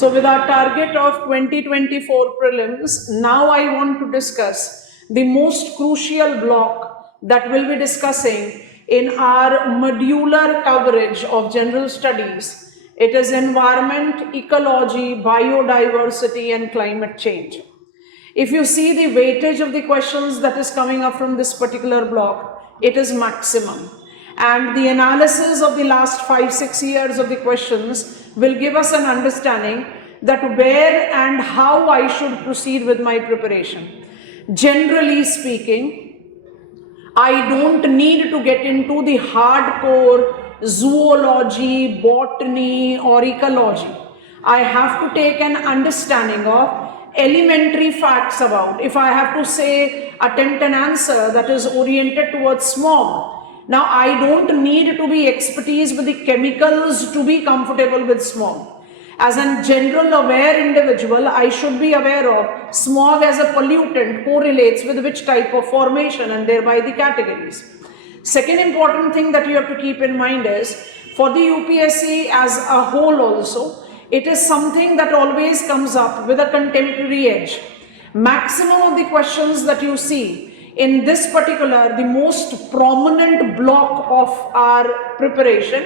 So with our target of 2024 prelims, now I want to discuss the most crucial block that we'll be discussing in our modular coverage of general studies. It is environment, ecology, biodiversity and climate change. If you see the weightage of the questions that is coming up from this particular block, it is maximum. And the analysis of the last 5-6 years of the questions will give us an understanding that where and how I should proceed with my preparation. Generally speaking, I don't need to get into the hardcore zoology, botany or ecology. I have to take an understanding of elementary facts about. If I have to say, attempt an answer that is oriented towards smog, now I don't need to be expertise with the chemicals to be comfortable with smog. As a general aware individual, I should be aware of smog as a pollutant correlates with which type of formation and thereby the categories. Second important thing that you have to keep in mind is, for the UPSC as a whole also, it is something that always comes up with a contemporary edge. Maximum of the questions that you see in this particular, the most prominent block of our preparation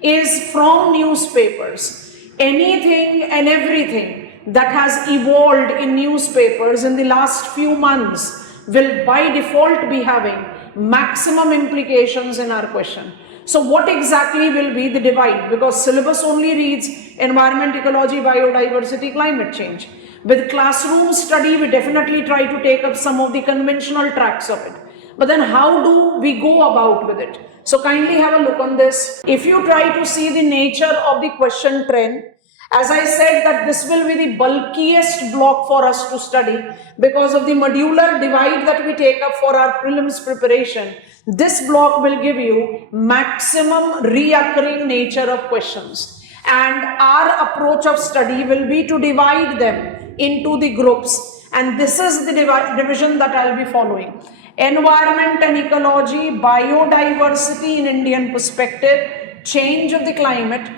is from newspapers. Anything and everything that has evolved in newspapers in the last few months will by default be having maximum implications in our question. So what exactly will be the divide? Because syllabus only reads environment, ecology, biodiversity, climate change. With classroom study, we definitely try to take up some of the conventional tracks of it. But then how do we go about with it? So kindly have a look on this. If you try to see the nature of the question trend, as I said that this will be the bulkiest block for us to study because of the modular divide that we take up for our prelims preparation. This block will give you maximum reoccurring nature of questions. And our approach of study will be to divide them into the groups. And this is the division that I'll be following. Environment and ecology, biodiversity in Indian perspective, change of the climate,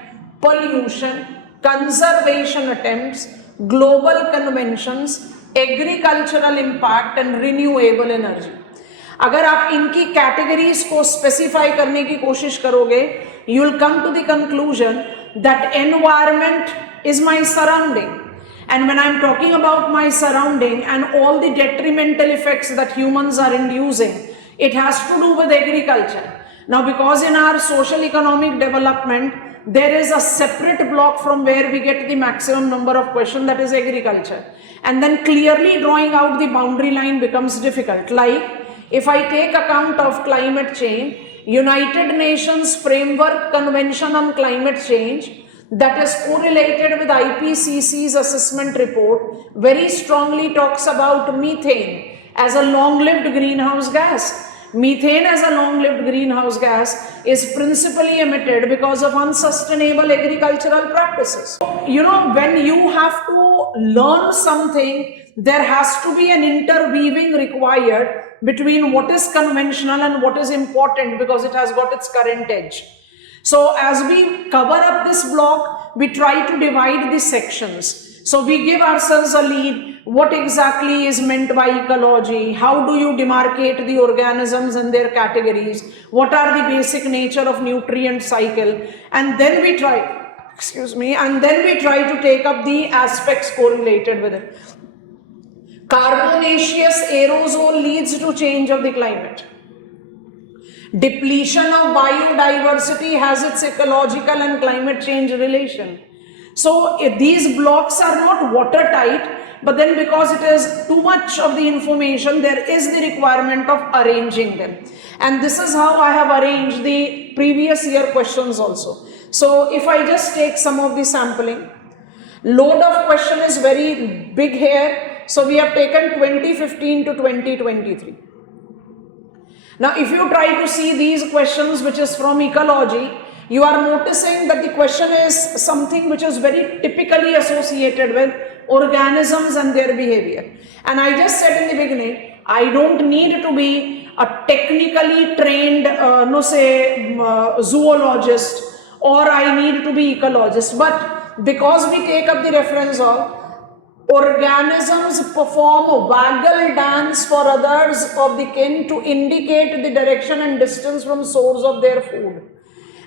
pollution, conservation attempts, global conventions, agricultural impact and renewable energy. अगर आप इनकी categories को specify करने की कोशिश करोगे, you will come to the conclusion that environment is my surrounding. And when I am talking about my surrounding and all the detrimental effects that humans are inducing, it has to do with agriculture. Now, because in our social economic development, there is a separate block from where we get the maximum number of questions, that is agriculture. And then clearly drawing out the boundary line becomes difficult. Like, if I take account of climate change, United Nations Framework Convention on Climate Change, that is correlated with IPCC's assessment report, very strongly talks about methane as a long-lived greenhouse gas. Methane as a long-lived greenhouse gas is principally emitted because of unsustainable agricultural practices. You know, when you have to learn something, there has to be an interweaving required between what is conventional and what is important because it has got its current edge. So as we cover up this block, we try to divide the sections. So we give ourselves a lead, what exactly is meant by ecology, how do you demarcate the organisms and their categories, what are the basic nature of nutrient cycle, and then we try, and then we try to take up the aspects correlated with it. Carbonaceous aerosol leads to change of the climate. Depletion of biodiversity has its ecological and climate change relation. So these blocks are not watertight, but then because it is too much of the information, there is the requirement of arranging them. And this is how I have arranged the previous year questions also. So if I just take some of the sampling, load of question is very big here. So we have taken 2015 to 2023. Now, if you try to see these questions, which is from ecology, you are noticing that the question is something which is very typically associated with organisms and their behavior. And I just said in the beginning, I don't need to be a technically trained, zoologist, or I need to be ecologist, but because we take up the reference of organisms perform waggle dance for others of the kin to indicate the direction and distance from source of their food.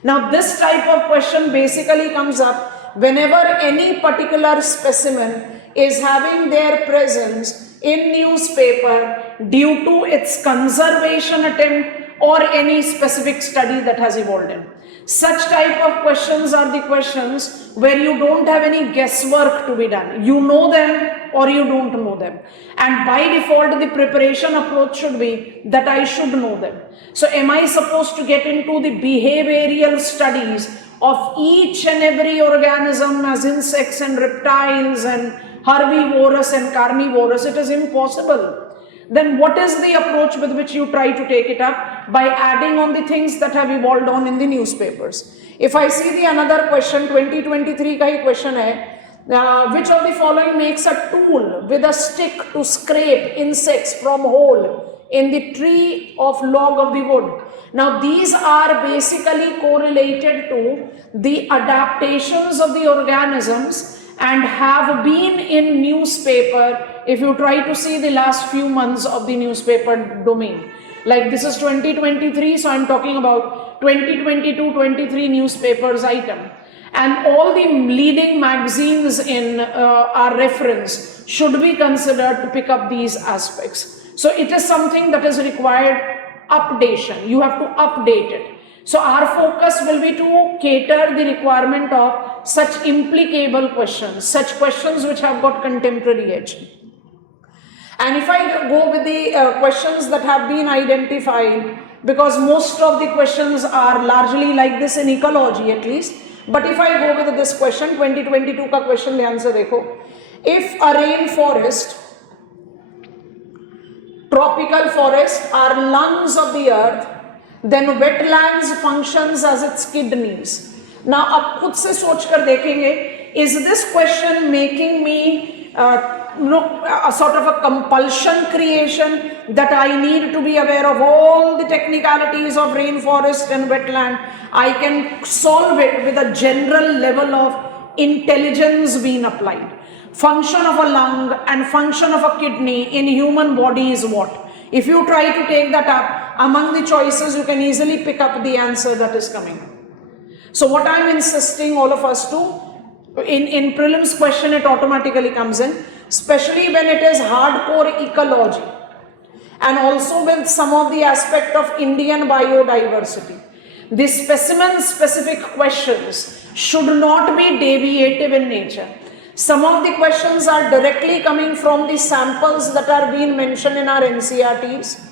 Now this type of question basically comes up whenever any particular specimen is having their presence in newspaper due to its conservation attempt or any specific study that has evolved in. Such type of questions are the questions where you don't have any guesswork to be done. You know them or you don't know them. And by default, the preparation approach should be that I should know them. So am I supposed to get into the behavioral studies of each and every organism as insects and reptiles and herbivorous and carnivorous? It is impossible. Then what is the approach with which you try to take it up? By adding on the things that have evolved on in the newspapers. If I see the another question, 2023 ka hi question hai, which of the following makes a tool with a stick to scrape insects from hole in the tree of log of the wood? Now these are basically correlated to the adaptations of the organisms and have been in newspaper if you try to see the last few months of the newspaper domain. Like this is 2023, so I'm talking about 2022-23 newspapers item. And all the leading magazines in our reference should be considered to pick up these aspects. So it is something that is required updation. You have to update it. So our focus will be to cater the requirement of such implicable questions, such questions which have got contemporary edge. And if I go with the questions that have been identified, because most of the questions are largely like this in ecology at least, but if I go with this question, 2022 ka question dhyan se dekho, if a rainforest, tropical forests are lungs of the earth, then wetlands functions as its kidneys. Now, आप खुद से सोच कर देखेंगे, is this question making me a sort of a compulsion creation that I need to be aware of all the technicalities of rainforest and wetland? I can solve it with a general level of intelligence being applied. Function of a lung and function of a kidney in human body is what? If you try to take that up, among the choices, you can easily pick up the answer that is coming. So what I'm insisting all of us to, in prelims question, it automatically comes in, especially when it is hardcore ecology, and also with some of the aspect of Indian biodiversity. The specimen-specific questions should not be deviative in nature. Some of the questions are directly coming from the samples that are being mentioned in our NCERTs.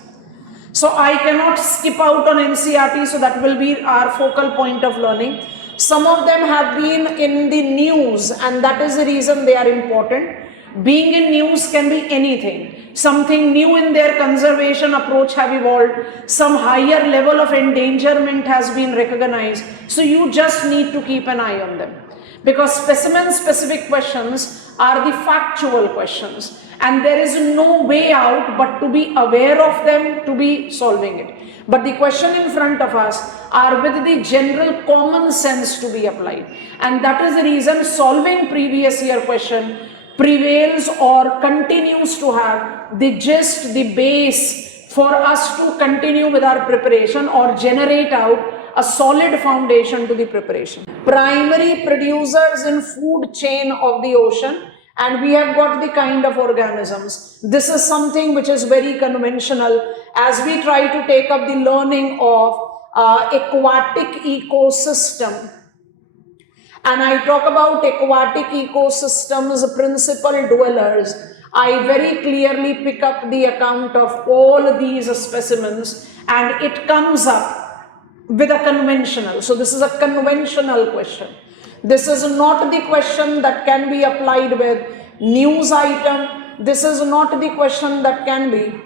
So I cannot skip out on NCERT, so that will be our focal point of learning. Some of them have been in the news, and that is the reason they are important. Being in news can be anything. Something new in their conservation approach have evolved. Some higher level of endangerment has been recognized. So you just need to keep an eye on them. Because specimen-specific questions are the factual questions, and there is no way out but to be aware of them, to be solving it. But the question in front of us are with the general common sense to be applied, and that is the reason solving previous year question prevails or continues to have the gist, the base for us to continue with our preparation or generate out a solid foundation to the preparation. Primary producers in food chain of the ocean, and we have got the kind of organisms. This is something which is very conventional as we try to take up the learning of aquatic ecosystem. And I talk about aquatic ecosystems, principal dwellers. I very clearly pick up the account of all these specimens, and it comes up with a conventional. So this is a conventional question. This is not the question that can be applied with news item. This is not the question that can be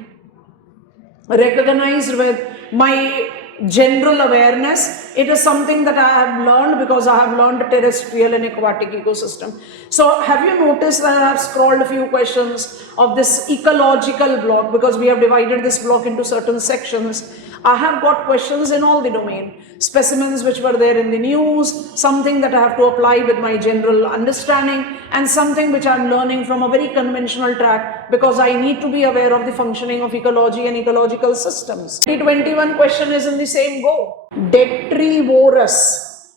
recognized with my general awareness. It is something that I have learned because I have learned terrestrial and aquatic ecosystem. So have you noticed that I have scrolled a few questions of this ecological block, because we have divided this block into certain sections. I have got questions in all the domain. Specimens which were there in the news, something that I have to apply with my general understanding, and something which I am learning from a very conventional track because I need to be aware of the functioning of ecology and ecological systems. 2021 question is in the same go. Detrivorous.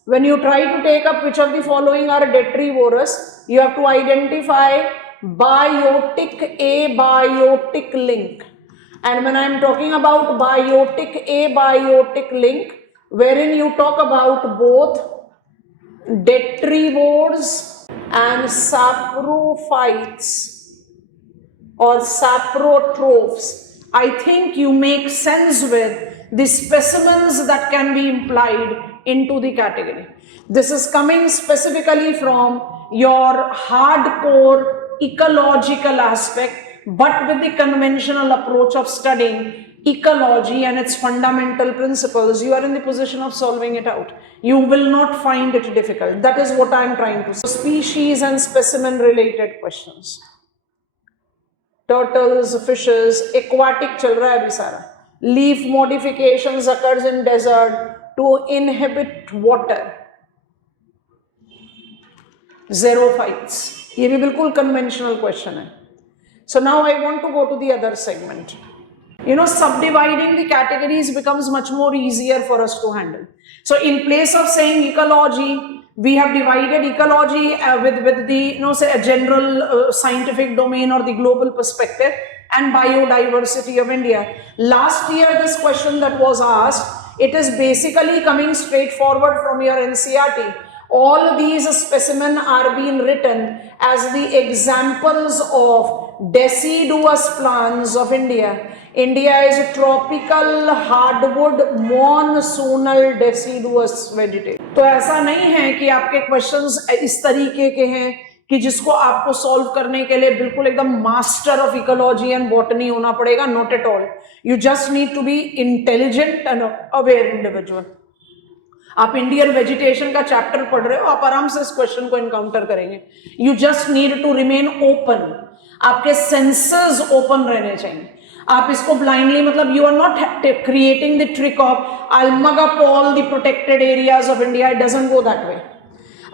When you try to take up which of the following are detrivorous, you have to identify biotic, abiotic link. And when I am talking about biotic, abiotic link, wherein you talk about both detrivores and saprophytes or saprotrophs, I think you make sense with the specimens that can be implied into the category. This is coming specifically from your hardcore ecological aspect, but with the conventional approach of studying ecology and its fundamental principles, you are in the position of solving it out. You will not find it difficult. That is what I am trying to say. Species and specimen related questions. Turtles, fishes, aquatic chal raha hai abhi sara. Leaf modifications occurs in desert to inhibit water. Xerophytes. ये भी बिल्कुल conventional question है. So now I want to go to the other segment. You know, subdividing the categories becomes much more easier for us to handle. So in place of saying ecology, we have divided ecology with the, say a general scientific domain or the global perspective, and biodiversity of India. Last year, this question that was asked, it is basically coming straight forward from your NCERT. All these specimens are being written as the examples of deciduous plants of India. India is a tropical hardwood monsoonal deciduous vegetation. तो ऐसा नहीं है कि आपके questions इस तरीके के हैं कि जिसको आपको सॉल्व करने के लिए बिल्कुल एकदम master of ecology and botany होना पड़ेगा. Not at all. You just need to be intelligent and aware individual. आप इंडियन वेजिटेशन का चैप्टर पढ़ रहे हो, आप आराम से इस क्वेश्चन को एनकाउंटर करेंगे. You just need to remain open. आपके सेंसेस ओपन रहने चाहिए. आप इसको ब्लाइंडली, मतलब you are not creating the trick of I will mug up all the protected areas of India. It doesn't go that way.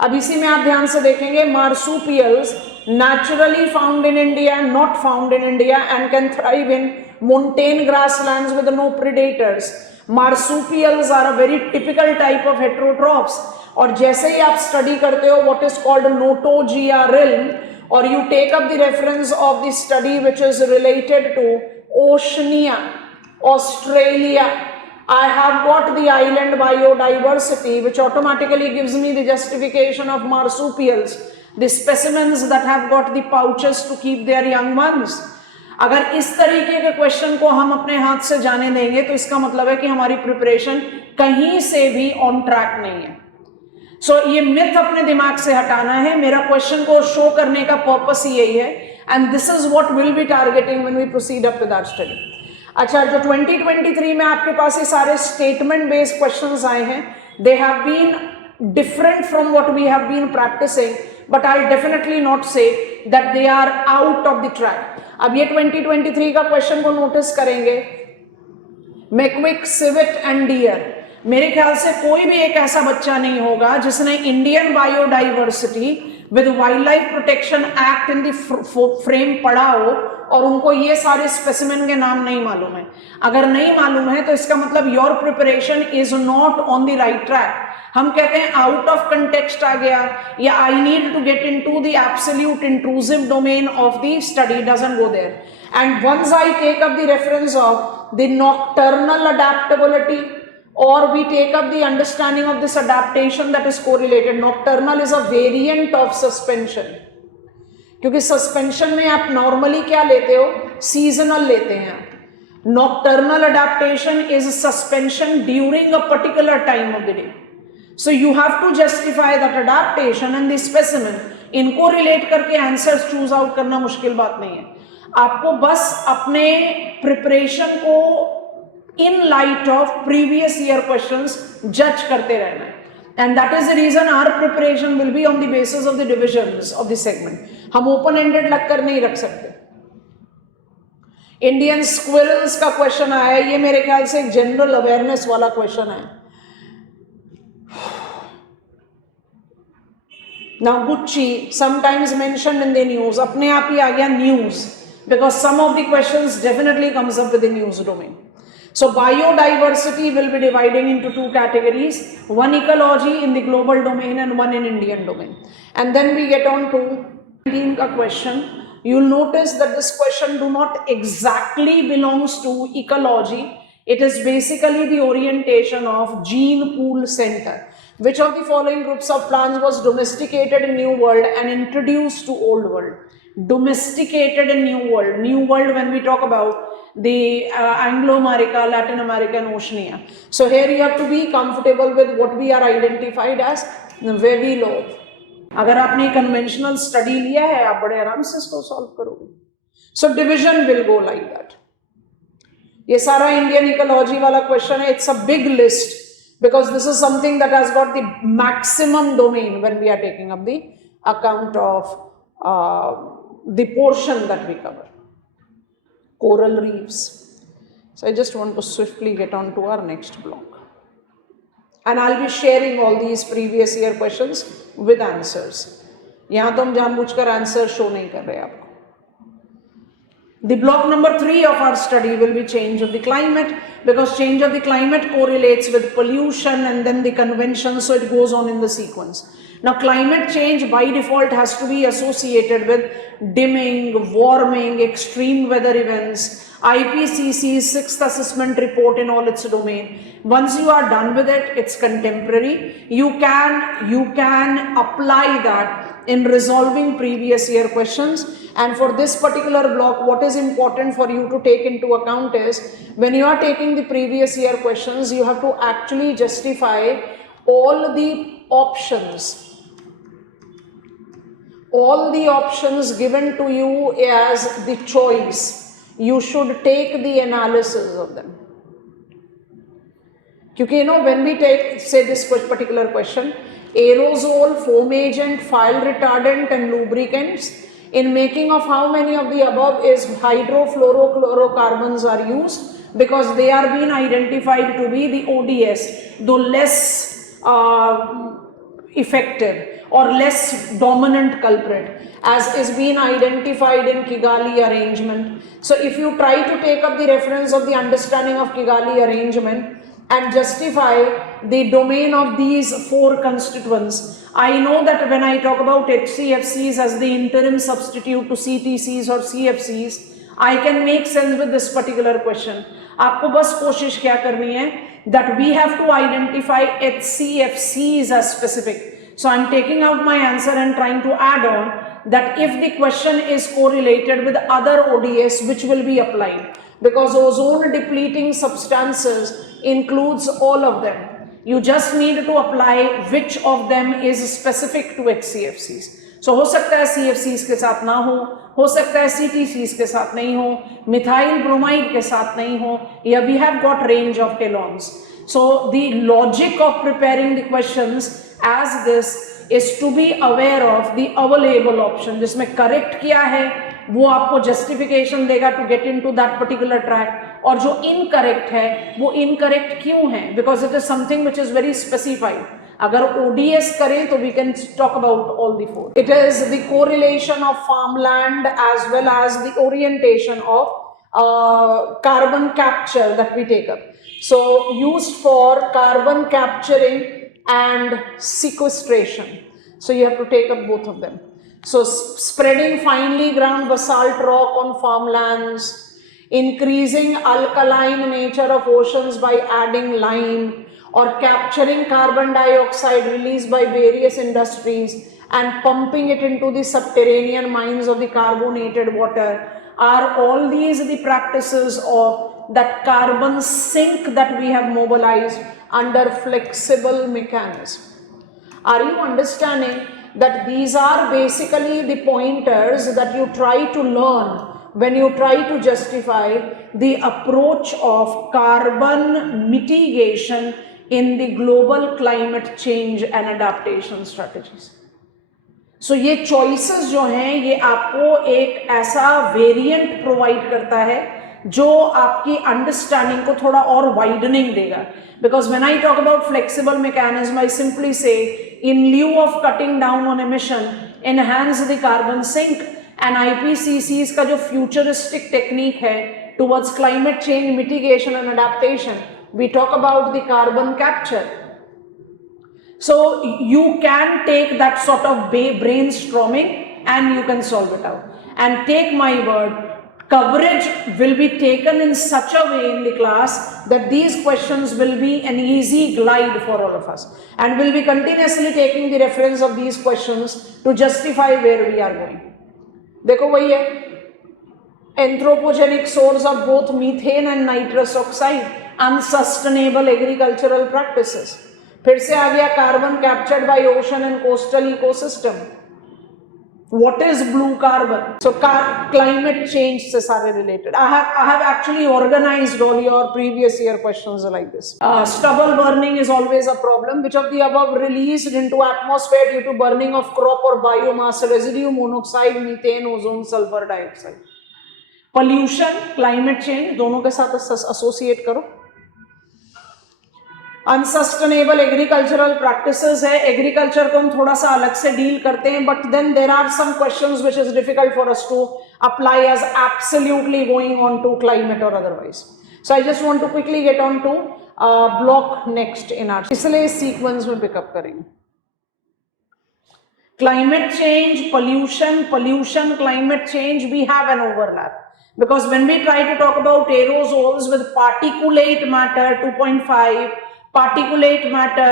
अब इसी में आप ध्यान से देखेंगे, marsupials naturally found in India, not found in India, and can thrive in montane grasslands with no predators. Marsupials are a very typical type of heterotrophs. और जैसे ही आप स्टडी करते हो what is called notogaea realm, or you take up the reference of the study which is related to Oceania, Australia, I have got the island biodiversity, which automatically gives me the justification of marsupials, the specimens that have got the pouches to keep their young ones. अगर इस तरीके के question को हम अपने हाथ से जाने देंगे तो इसका मतलब है कि हमारी प्रिपरेशन कहीं से भी ऑन ट्रैक नहीं है. सो ये मिथ अपने दिमाग से हटाना है. मेरा क्वेश्चन को शो करने का पर्पस ही यही है, and this is what will be targeting when we proceed up with our study. अच्छा, जो 2023 में आपके पास ये सारे स्टेटमेंट बेस्ड क्वेश्चंस आए हैं, they have been different from what we have been practising, but I definitely not say that they are out of the track. अब ये 2023 का क्वेश्चन को नोटिस करेंगे, मैकविक, सिविट एंड डियर. मेरे ख्याल से कोई भी एक ऐसा बच्चा नहीं होगा जिसने Indian biodiversity with wild life protection act in the frame पढ़ा हो और उनको ये सारे स्पेसिमेन के नाम नहीं मालूम है. अगर नहीं मालूम है तो इसका मतलब your preparation is not on the right track. हम कहते हैं आउट ऑफ कंटेक्स्ट आ गया, या I need to get into the absolute intrusive domain of the study. Doesn't go there. And once I take up the reference of the nocturnal adaptability, or we take up the understanding of this adaptation that is correlated. Nocturnal is a variant of suspension, क्योंकि suspension में आप normally क्या लेते हो, seasonal लेते हैं आप. Nocturnal adaptation is suspension during a particular time of the day. So you have to justify that adaptation and the specimen. इनको रिलेट करके आंसर्स चूज आउट करना मुश्किल बात नहीं है. आपको बस अपने प्रिपरेशन को in light of previous year questions judge करते रहना है. And that is the reason our preparation will be on the basis of the divisions of the segment. हम open ended लग कर नहीं रख सकते. इंडियन स्क्विरल्स का क्वेश्चन आया है, ये मेरे ख्याल से एक जनरल अवेयरनेस वाला क्वेश्चन है. Now Gucci sometimes mentioned in the news, अपने आप ही आ गया news, because some of the questions definitely comes up with the news domain. So biodiversity will be dividing into two categories, one ecology in the global domain and one in Indian domain. And then we get on to a question. You'll notice that this question do not exactly belongs to ecology. It is basically the orientation of gene pool center. Which of the following groups of plants was domesticated in New World and introduced to Old World? Domesticated in New World. New World, when we talk about the Anglo-America, Latin America and Oceania. So here you have to be comfortable with what we are identified as wavy lobe. अगर आपने conventional study लिया है, आप बड़े आराम से इसको solve करोगे. So division will go like that. ये सारा Indian ecology वाला question है. It's a big list. Because this is something that has got the maximum domain when we are taking up the account of the portion that we cover. Coral reefs. So I just want to swiftly get on to our next block. And I'll be sharing all these previous year questions with answers. यहाँ तो हम जानबूझकर answer show नहीं कर रहे आपको. The block number 3 of our study will be change of the climate, because change of the climate correlates with pollution and then the convention, so it goes on in the sequence. Now climate change by default has to be associated with dimming, warming, extreme weather events, IPCC's 6th assessment report in all its domain. Once you are done with it, it's contemporary. You can apply that in resolving previous year questions. And for this particular block, what is important for you to take into account is, when you are taking the previous year questions, you have to actually justify all the options given to you as the choice. You should take the analysis of them. Because when we take, say, this particular question, aerosol, foam agent, fire retardant and lubricants, in making of how many of the above is hydrofluorochlorocarbons are used, because they are being identified to be the ODS, though less effective or less dominant culprit, as is being identified in Kigali arrangement. So if you try to take up the reference of the understanding of Kigali arrangement and justify the domain of these 4 constituents, I know that when I talk about HCFCs as the interim substitute to CTCs or CFCs, I can make sense with this particular question. आपको बस कोशिश क्या करनी है, that we have to identify HCFCs as specific. So I'm taking out my answer and trying to add on that if the question is correlated with other ODS, which will be applied, because ozone depleting substances includes all of them. You just need to apply which of them is specific to HCFCs. So हो सकता है CFCs के साथ ना हो सकता है CTCs के साथ नहीं हो, मिथाइल ब्रोमाइड के साथ नहीं हो, या we have got range of talones. So the logic of preparing the questions as this is to be aware of the available option. जिसमें correct क्या है वो आपको justification देगा to get into that particular track, और जो incorrect है वो incorrect क्यों है, because it is something which is very specified. अगर ODS करें तो we can talk about all the 4. It is the correlation of farmland as well as the orientation of carbon capture that we take up. So used for carbon capturing and sequestration. So you have to take up both of them. So spreading finely ground basalt rock on farmlands, increasing alkaline nature of oceans by adding lime, or capturing carbon dioxide released by various industries and pumping it into the subterranean mines of the carbonated water, are all these the practices of that carbon sink that we have mobilized under flexible mechanism. Are you understanding that these are basically the pointers that you try to learn when you try to justify the approach of carbon mitigation in the global climate change and adaptation strategies? So ये choices जो हैं ये आपको एक ऐसा variant provide करता है जो आपकी अंडरस्टैंडिंग को थोड़ा और वाइडनिंग देगा. Because when I talk about flexible mechanism, I simply say in lieu of cutting down on emission, enhance the carbon sink. And IPCC's का जो फ्यूचरिस्टिक टेक्निक है towards climate change mitigation and adaptation, we talk about the carbon capture. So you can take that sort of brainstorming and you can solve it out. And take my word, coverage will be taken in such a way in the class that these questions will be an easy glide for all of us. And we'll be continuously taking the reference of these questions to justify where we are going. देखो वही है, anthropogenic source of both methane and nitrous oxide, unsustainable agricultural practices. फिर से आ गया carbon captured by ocean and coastal ecosystem. What is blue carbon? So climate change से सारे related. I have actually organised all your previous year questions like this. Stubble burning is always a problem. Which of the above released into atmosphere due to burning of crop और biomass residue, monoxide, methane, ozone, sulphur dioxide. Pollution, climate change दोनों के साथ associate करो. Unsustainable agricultural practices है. Agriculture को हम थोड़ा सा अलग से डील करते हैं, but then there are some questions which is difficult for us to apply as absolutely going on to climate और otherwise. So I just want to quickly get on to block next in hour, इसलिए sequence में pick up करेंगे. Climate change, pollution, climate change, we have an overlap. Because when we try to talk about aerosols with particulate matter 2.5, particulate matter,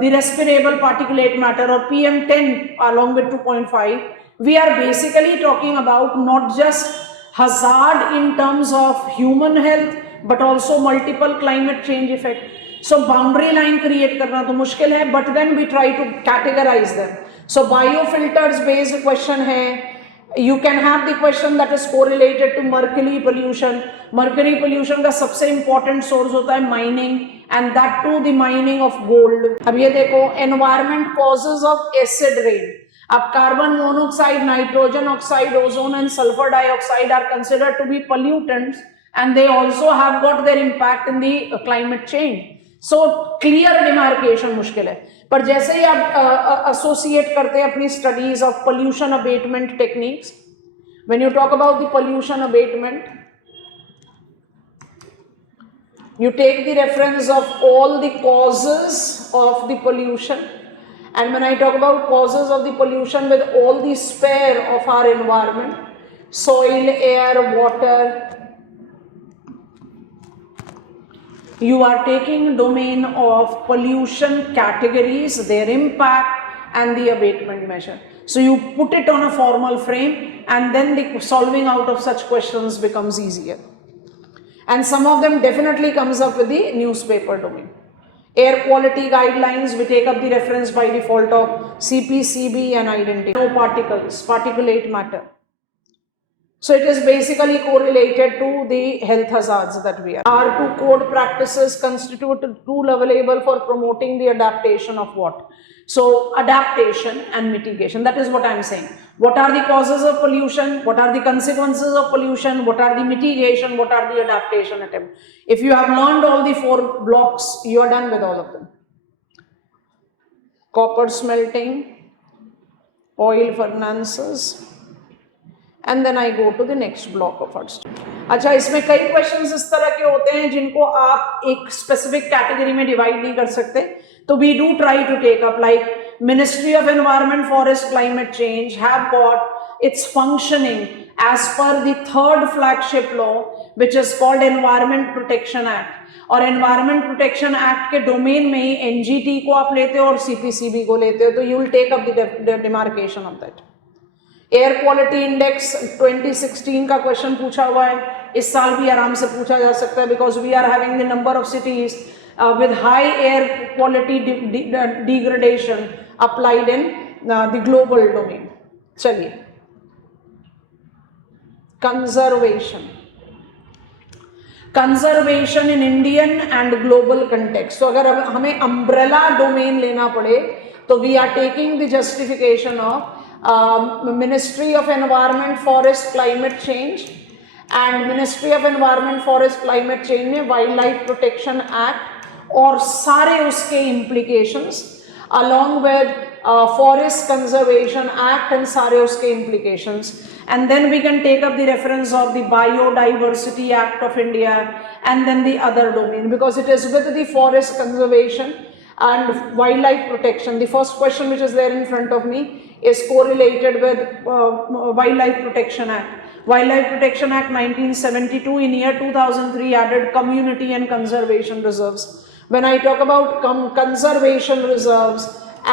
the respirable particulate matter or PM10 along with 2.5, we are basically talking about not just hazard in terms of human health but also multiple climate change effect. So boundary line create करना तो मुश्किल है, but then we try to categorize them. So biofilters based question है. You can have the question that is correlated to mercury pollution. Mercury pollution का सबसे important source होता है mining, and that too the mining of gold. अब ये देखो, environment causes of acid rain. अब carbon monoxide, nitrogen oxide, ozone and sulfur dioxide are considered to be pollutants, and they also have got their impact in the climate change. So clear demarcation मुश्किल है. पर जैसे ही आप associate करते हैं अपनी studies of pollution abatement techniques, when you talk about the pollution abatement, you take the reference of all the causes of the pollution, and when I talk about causes of the pollution with all the sphere of our environment, soil, air, water, you are taking domain of pollution categories, their impact and the abatement measure. So you put it on a formal frame, and then the solving out of such questions becomes easier. And some of them definitely comes up with the newspaper domain. Air quality guidelines, we take up the reference by default of CPCB and identity. No particles, particulate matter. So it is basically correlated to the health hazards that we are. R2 code practices constitute a tool available for promoting the adaptation of what? So adaptation and mitigation, that is what I am saying. What are the causes of pollution? What are the consequences of pollution? What are the mitigation? What are the adaptation attempt? If you have learned all the 4 blocks, you are done with all of them. Copper smelting, oil furnaces, and then I go to the next block of our study. अच्छा, इसमें कई questions इस तरह के होते हैं जिनको आप एक specific category में divide नहीं कर सकते, तो we do try to take up, like Ministry of Environment, Forest, Climate Change have got its functioning as per the 3rd flagship law, which is called Environment Protection Act. और Environment Protection Act के domain में ही NGT को आप लेते हो और CPCB को लेते हो, तो you will take up the demarcation of that. Air quality index 2016 का क्वेश्चन पूछा हुआ है, इस साल भी आराम से पूछा जा सकता है, because we are having the number of cities with high air quality degradation applied in the global domain. चलिए, conservation in Indian and global context. तो अगर हमें अम्ब्रेला डोमेन लेना पड़े तो we are taking the justification of Ministry of Environment, Forest, Climate Change, and ministry of environment forest climate change में wildlife protection act और सारे उसके implications along with Forest Conservation Act and सारे उसके implications, and then we can take up the reference of the Biodiversity Act of India and then the other domain, because it is with the forest conservation and wildlife protection. The first question which is there in front of me is correlated with Wildlife Protection Act. Wildlife Protection Act 1972 in year 2003 added community and conservation reserves. When I talk about conservation reserves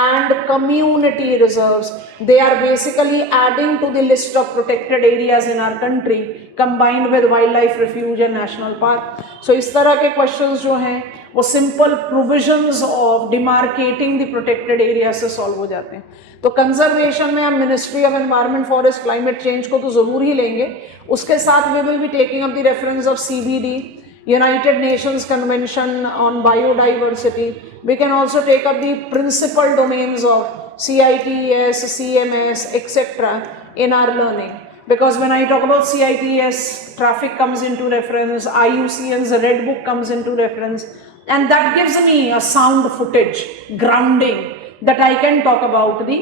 and community reserves, they are basically adding to the list of protected areas in our country combined with wildlife refuge and national park. So इस तरह के questions जो हैं वो simple provisions of demarcating the protected areas से solve हो जाते हैं. तो conservation में हम Ministry of Environment, Forest, Climate Change को तो ज़रूर ही लेंगे. उसके साथ we will be taking up the reference of CBD, United Nations Convention on Biodiversity. We can also take up the principal domains of CITES, CMS, etc. in our learning. Because when I talk about CITES, traffic comes into reference, IUCN's Red Book comes into reference, and that gives me a sound footage, grounding, that I can talk about the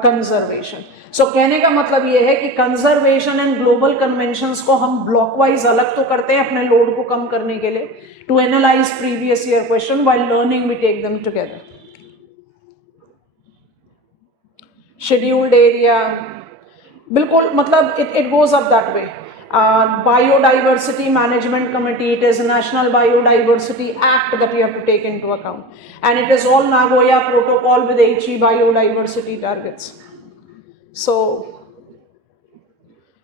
conservation. So कहने का मतलब ये है कि conservation and global conventions को हम ब्लॉकवाइज अलग तो करते हैं अपने लोड को कम करने के लिए, to analyse previous year question, while learning we take them together. Scheduled area, बिल्कुल मतलब it goes up that way. Biodiversity Management Committee, it is a National Biodiversity Act that you have to take into account, and it is all Nagoya Protocol with HE biodiversity targets. So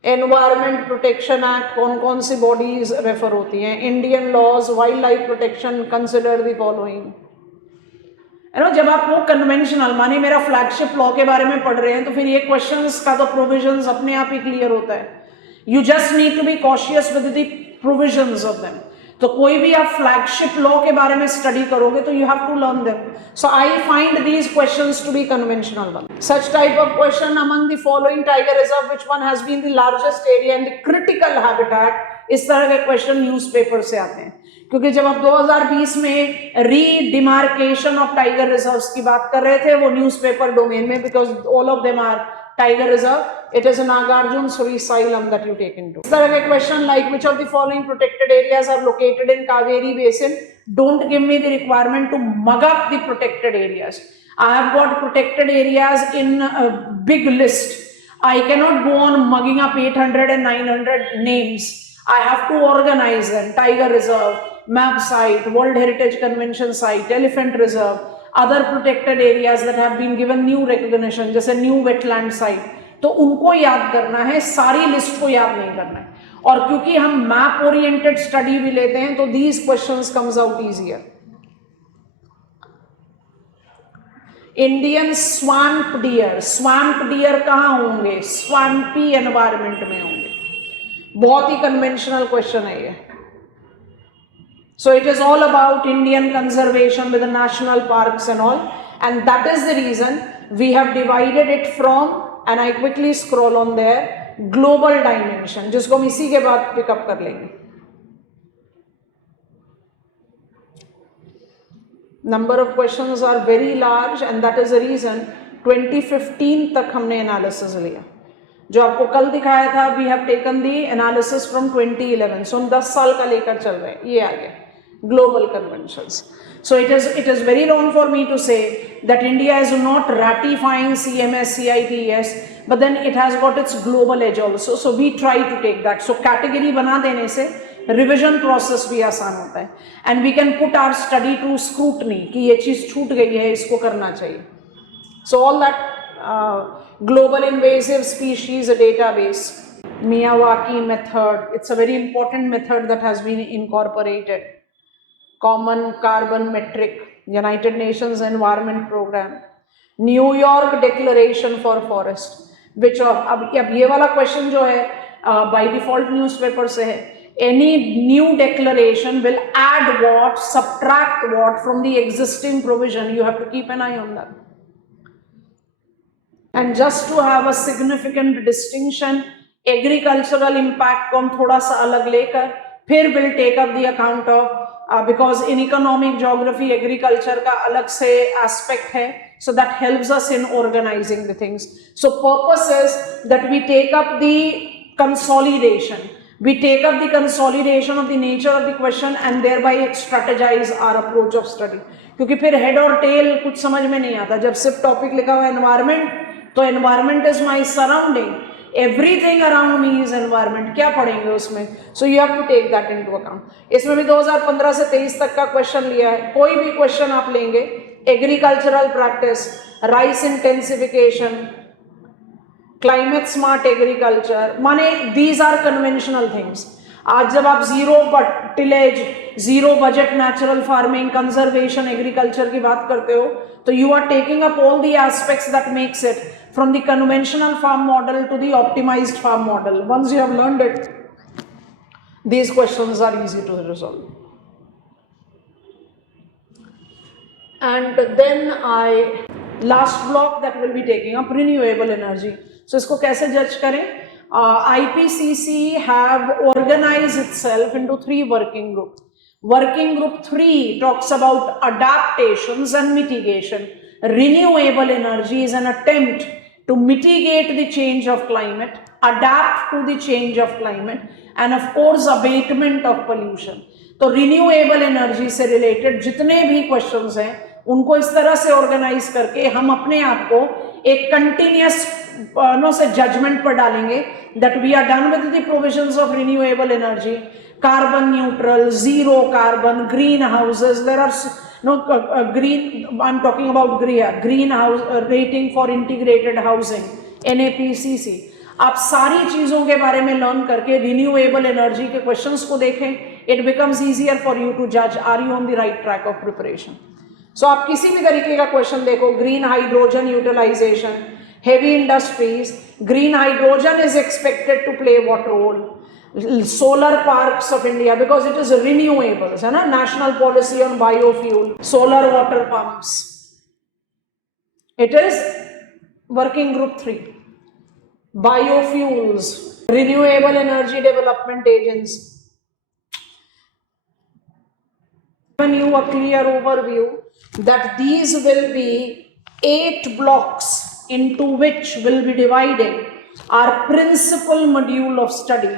Environment Protection Act कौन सी bodies refer होती हैं? Indian laws, wildlife protection, consider the following. जब आप वो conventional माने मेरा flagship law के बारे में पढ़ रहे हैं तो फिर ये क्वेश्चंस का तो प्रोविजंस अपने आप ही क्लियर होता है. You just need to be cautious with the provisions of them. तो कोई भी आप फ्लैगशिप लॉ के बारे में स्टडी करोगे तो you have to learn them. So I find these questions to be conventional one. Such type of question among the following tiger reserve, which one has been the largest area and the critical habitat? इस तरह के question newspaper से आते हैं, क्योंकि जब आप 2020 में रीडिमार्केशन ऑफ टाइगर रिजर्व्स की बात कर रहे थे वो न्यूज़पेपर डोमेन में, because all of them are tiger reserve, it is a Nagarjun Suri Xylem that you take into. Is there a question like which of the following protected areas are located in Kaveri Basin? Don't give me the requirement to mug up the protected areas. I have got protected areas in a big list. I cannot go on mugging up 800 and 900 names. I have to organize them. Tiger Reserve, map site, World Heritage Convention site, Elephant Reserve, other protected areas that have been given new recognition, जैसे new wetland site, तो उनको याद करना है, सारी list को याद नहीं करना है. और क्योंकि हम मैप ओरिएंटेड स्टडी भी लेते हैं तो these questions comes out easier. Indian swamp dear कहाँ होंगे? स्वैम्पी एनवायरमेंट में होंगे. बहुत ही कन्वेंशनल क्वेश्चन है ये. So it is all about Indian conservation with the national parks and all, and that is the reason we have divided it from, and I quickly scroll on there, global dimension, जिसको हम इसी के बाद pick up कर लेंगे. Number of questions are very large, and that is the reason 2015 तक हमने analysis लिया. जो आपको कल दिखाया था, we have taken the analysis from 2011, so हम 10 साल का लेकर चल रहे हैं. ये आ गया global conventions. So it is very wrong for me to say that India is not ratifying CMS, CITES, but then it has got its global edge also. So we try to take that. So category बना देने से revision process भी आसान होता है, and we can put our study to scrutiny कि ये चीज़ छूट गई है, इसको करना चाहिए. So all that global invasive species database, Miyawaki method, it's a very important method that has been incorporated. Common carbon metric, United Nations Environment Program, New York Declaration for Forest, which अब ये वाला question जो है by default newspaper से है. Any new declaration will add what, subtract what from the existing provision. You have to keep an eye on that. And just to have a significant distinction, agricultural impact को हम थोड़ा सा अलग लेकर फिर will take up the account of, because in economic geography agriculture का अलग से एस्पेक्ट है, so that helps us in organizing the things. So purpose is that we take up the consolidation, we take up the consolidation of the nature of the question and thereby strategize our approach of study. क्योंकि फिर head और tell कुछ समझ में नहीं आता, जब सिर्फ टॉपिक लिखा हुआ है एनवायरमेंट, तो environment is my surrounding, everything around me is environment, क्या पढ़ेंगे उसमें? So you have to take that into account. इसमें भी 2015 से 23 तक का क्वेश्चन लिया है, कोई भी क्वेश्चन आप लेंगे, agricultural practice, rice intensification, climate smart agriculture, माने दीज आर कन्वेंशनल थिंग्स। आज जब आप zero tillage, zero budget natural farming, conservation agriculture की बात करते हो, तो you are taking up all the aspects that makes it from the conventional farm model to the optimised farm model. Once you have learned it, these questions are easy to resolve. And then last block that will be taking up renewable energy. So इसको कैसे जज करें? IPCC have organized itself into 3 working groups. Working group 3 talks about adaptations and mitigation. Renewable energy is an attempt to mitigate the change of climate, adapt to the change of climate, and of course abatement of pollution. तो renewable energy से related जितने भी questions हैं उनको इस तरह से organise करके हम अपने आप को एक कंटिन्यूअस से जजमेंट पर डालेंगे that we are done with the provisions of renewable energy, carbon neutral, zero carbon, green houses, there are green, I'm talking about greenhouse rating for integrated housing, NAPCC. आप सारी चीजों के बारे में लर्न करके रिन्यूएबल एनर्जी के questions को देखें, it becomes easier for you to जज are you on the right track of preparation. So आप किसी भी तरीके का क्वेश्चन देखो, green hydrogen utilisation, heavy industries, green hydrogen is expected to play what role, solar parks of India because it is renewables, है ना, national policy on biofuel, solar water pumps. It is working group 3. Biofuels, renewable energy development agency. Given you a clear overview that these will be 8 blocks into which will be divided our principal module of study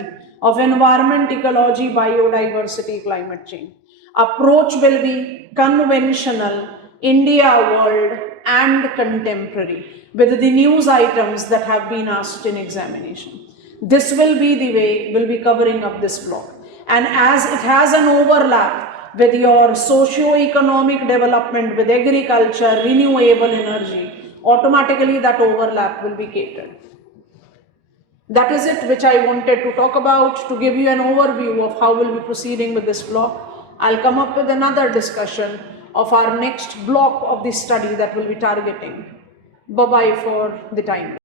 of environment, ecology, biodiversity, climate change. Approach will be conventional, India, world, and contemporary with the news items that have been asked in examination. This will be the way we'll be covering up this block. And as it has an overlap with your socio-economic development, with agriculture, renewable energy, automatically that overlap will be catered. That is it which I wanted to talk about, to give you an overview of how we'll be proceeding with this block. I'll come up with another discussion of our next block of the study that we'll be targeting. Bye-bye for the time.